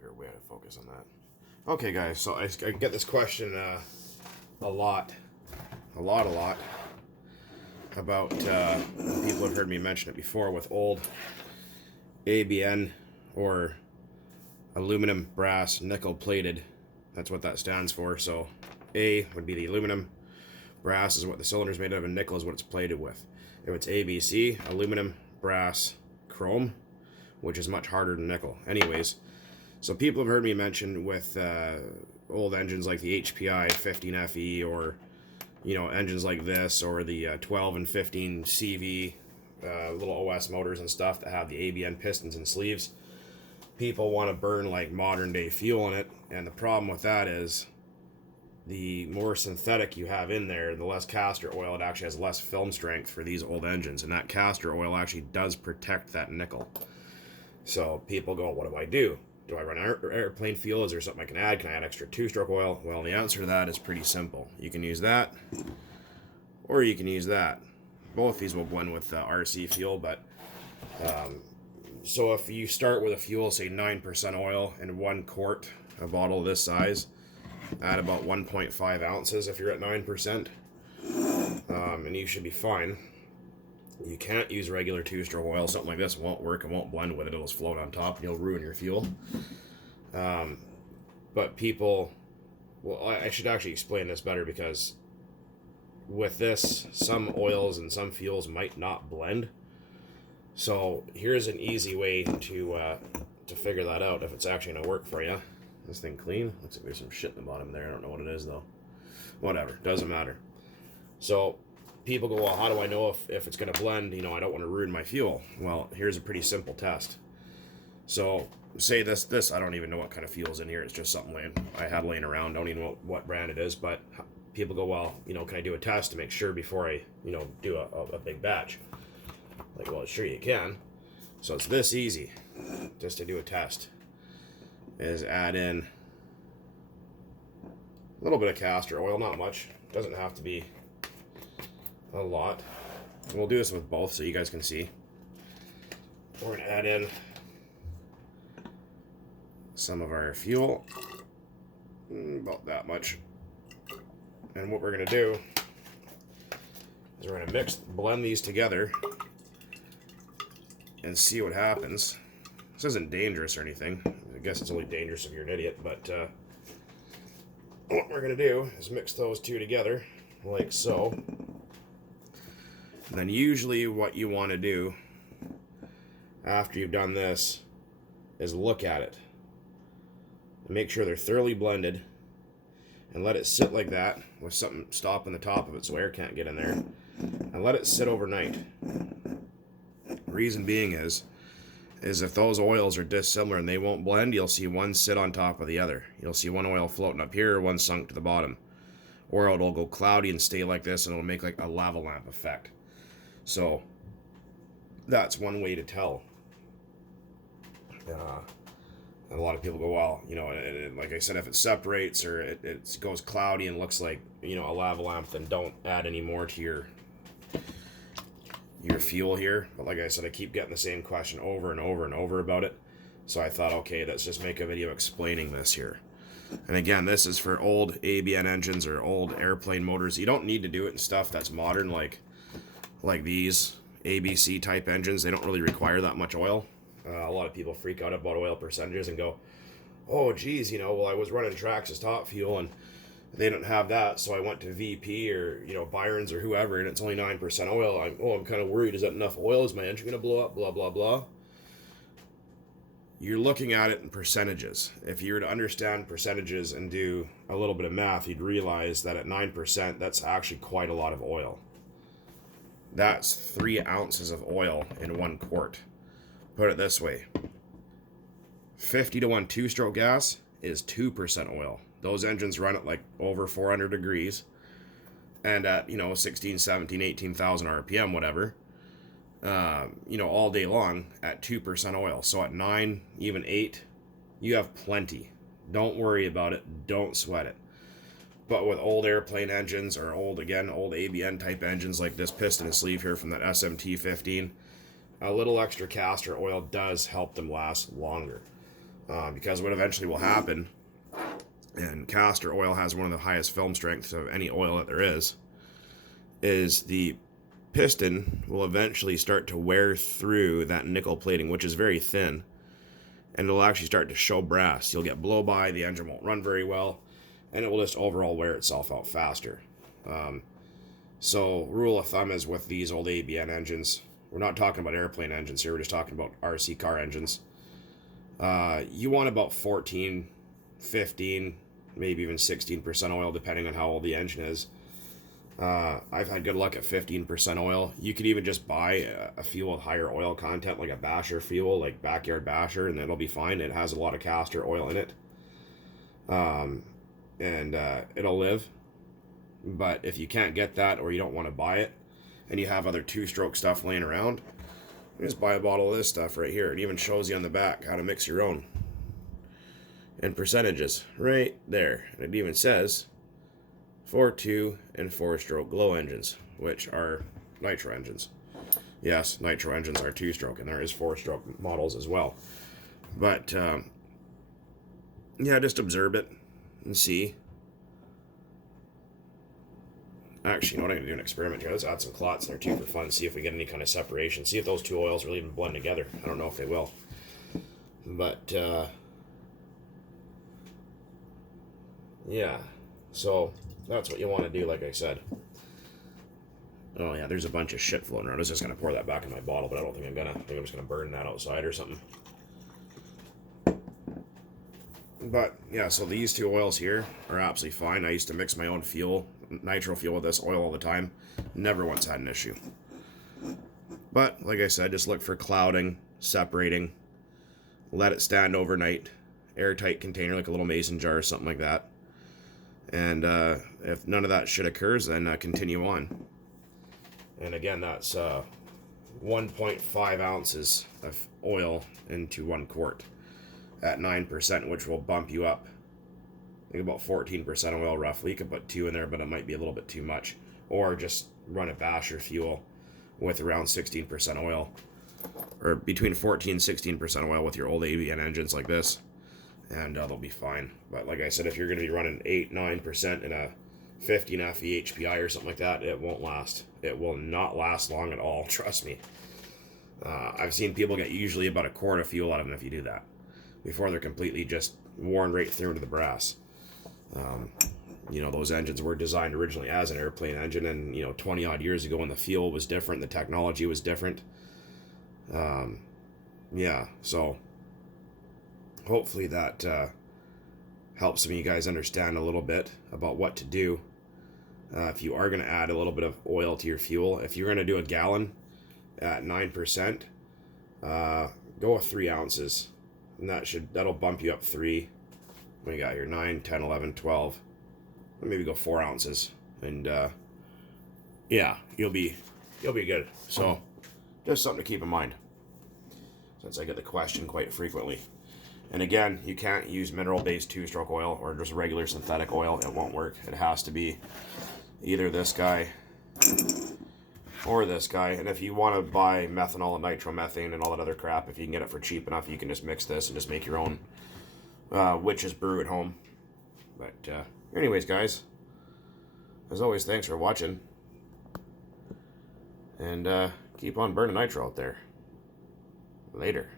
here. We had to focus on that. Okay, guys, so I get this question a lot about, people have heard me mention it before, with old ABN or aluminum, brass, nickel plated. That's what that stands for. So A would be the aluminum, brass is what the cylinder's made of, and nickel is what it's plated with. If it's ABC, aluminum, brass, chrome, which is much harder than nickel. Anyways, so people have heard me mention with old engines like the HPI 15FE, or engines like this, or the 12 and 15 CV little OS motors and stuff that have the ABN pistons and sleeves. People want to burn like modern day fuel in it, and the problem with that is the more synthetic you have in there, the less castor oil. It actually has less film strength for these old engines, and that castor oil actually does protect that nickel. So people go, what do I do? Do I run airplane fuel? Is there something I can add? Can I add extra two-stroke oil? Well, the answer to that is pretty simple. You can use that, or you can use that. Both these will blend with RC fuel, but so if you start with a fuel, say 9% oil in 1 quart, a bottle this size, add about 1.5 ounces if you're at 9%, and you should be fine. You can't use regular two-stroke oil. Something like this won't work. It won't blend with it. It'll just float on top, and you'll ruin your fuel. But people, well, I should actually explain this better, because with this, some oils and some fuels might not blend. So here's an easy way to figure that out if it's actually going to work for you. This thing clean? Looks like there's some shit in the bottom there. I don't know what it is though. Whatever, doesn't matter. So people go, well, how do I know if it's going to blend? I don't want to ruin my fuel. Well, here's a pretty simple test. So say this, I don't even know what kind of fuel's in here. It's just something I had laying around. Don't even know what brand it is, but people go, well, can I do a test to make sure before I, do a big batch? Like, well, sure you can. So it's this easy just to do a test, is add in a little bit of castor oil, not much. Doesn't have to be a lot. And we'll do this with both so you guys can see. We're going to add in some of our fuel, about that much. And what we're going to do is we're going to blend these together and see what happens. This isn't dangerous or anything. I guess it's only dangerous if you're an idiot, but what we're going to do is mix those two together like so. And then usually what you want to do after you've done this is look at it and make sure they're thoroughly blended, and let it sit like that with something stopping the top of it so air can't get in there, and let it sit overnight. Reason being is if those oils are dissimilar and they won't blend, you'll see one sit on top of the other. You'll see one oil floating up here, one sunk to the bottom. Or it'll go cloudy and stay like this, and it'll make like a lava lamp effect. So that's one way to tell. And a lot of people go, well, like I said, if it separates or it goes cloudy and looks like, a lava lamp, then don't add any more to your fuel here. But like I said, I keep getting the same question over and over and over about it. So I thought, okay, let's just make a video explaining this here. And again, this is for old ABN engines or old airplane motors. You don't need to do it in stuff that's modern, like these ABC type engines. They don't really require that much oil. A lot of people freak out about oil percentages and go, oh geez, well, I was running Traxxas top fuel and they didn't have that, so I went to VP or Byron's or whoever, and it's only 9% oil. I'm kind of worried. Is that enough oil? Is my engine going to blow up? Blah blah blah. You're looking at it in percentages. If you were to understand percentages and do a little bit of math, you'd realize that at 9%, that's actually quite a lot of oil. That's 3 ounces of oil in 1 quart. Put it this way, 50 to 1 two-stroke gas is 2% oil. Those engines run at like over 400 degrees and at 16, 17, 18,000 RPM, whatever, all day long at 2% oil. So at 9, even 8, you have plenty. Don't worry about it. Don't sweat it. But with old airplane engines or old ABN type engines like this piston and sleeve here from that SMT 15, a little extra castor oil does help them last longer. because what eventually will happen, and castor oil has one of the highest film strengths of any oil that there is the piston will eventually start to wear through that nickel plating, which is very thin, and it'll actually start to show brass. You'll get blow by, the engine won't run very well, and it will just overall wear itself out faster. So rule of thumb is with these old ABN engines, we're not talking about airplane engines here, we're just talking about RC car engines. You want about 14, 15, maybe even 16% oil, depending on how old the engine is. I've had good luck at 15% oil. You could even just buy a fuel with higher oil content, like a basher fuel, like backyard basher, and it'll be fine. It has a lot of castor oil in it. It'll live. But if you can't get that, or you don't want to buy it, and you have other two-stroke stuff laying around, you just buy a bottle of this stuff right here. It even shows you on the back how to mix your own. And percentages right there. And it even says 4, 2, and 4-stroke glow engines, which are nitro engines. Yes, nitro engines are 2-stroke, and there is 4-stroke models as well. But, yeah, just observe it and see. Actually, you know what, I'm going to do an experiment here. Let's add some clots in there too for fun, see if we get any kind of separation. See if those two oils really even blend together. I don't know if they will. But, yeah, so that's what you want to do, like I said. Oh yeah, there's a bunch of shit floating around. I was just going to pour that back in my bottle, but I don't think I'm going to. I think I'm just going to burn that outside or something. But, yeah, so these two oils here are absolutely fine. I used to mix my own fuel, nitro fuel, with this oil all the time. Never once had an issue. But, like I said, just look for clouding, separating. Let it stand overnight. Airtight container, like a little mason jar or something like that. And if none of that shit occurs, then continue on. And again, that's 1.5 ounces of oil into 1 quart at 9%, which will bump you up. I think about 14% oil roughly. You could put 2 in there, but it might be a little bit too much. Or just run a basher fuel with around 16% oil. Or between 14 and 16% oil with your old ABN engines like this. And they'll be fine. But like I said, if you're going to be running 8-9% in a 15 FE HPI or something like that, it won't last. It will not last long at all, trust me. I've seen people get usually about a quart of fuel out of them if you do that, before they're completely just worn right through to the brass. You know, those engines were designed originally as an airplane engine, and, you know, 20 odd years ago when the fuel was different, the technology was different. Yeah, so hopefully that helps some of you guys understand a little bit about what to do. If you are going to add a little bit of oil to your fuel, if you're going to do a gallon at 9%, go with 3 ounces. And that'll bump you up 3. What do you got here? 9, 10, 11, 12. Maybe go 4 ounces. And yeah, you'll be good. So just something to keep in mind, since I get the question quite frequently. And again, you can't use mineral-based 2-stroke oil or just regular synthetic oil. It won't work. It has to be either this guy or this guy. And if you want to buy methanol and nitromethane and all that other crap, if you can get it for cheap enough, you can just mix this and just make your own witch's brew at home. But anyways, guys, as always, thanks for watching. And keep on burning nitro out there. Later.